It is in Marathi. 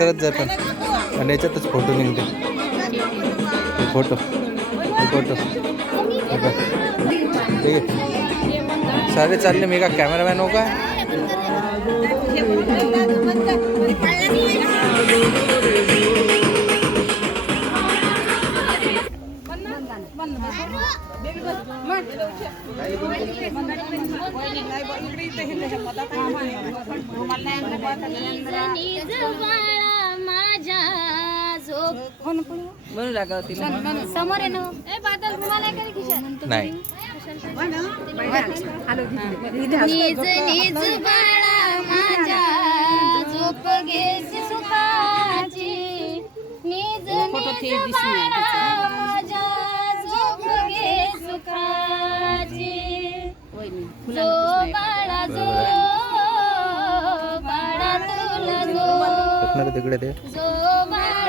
करत जातं आणि याच्यातच फोटो निघते. फोटो फोटो ठीक आहे. सारे चालले. मी का कॅमेरामॅन हो का? समोर आहे ना बादल रुमाल आहे का रे खिशात? नाही. नीज नीज बाळा माझ्या झोप घे सुखाची. नीज नीज बाळा माझ्या झोप घे सुखाची. जो बाळा जो बाळा तुला जो तिकडे ते जो बाळा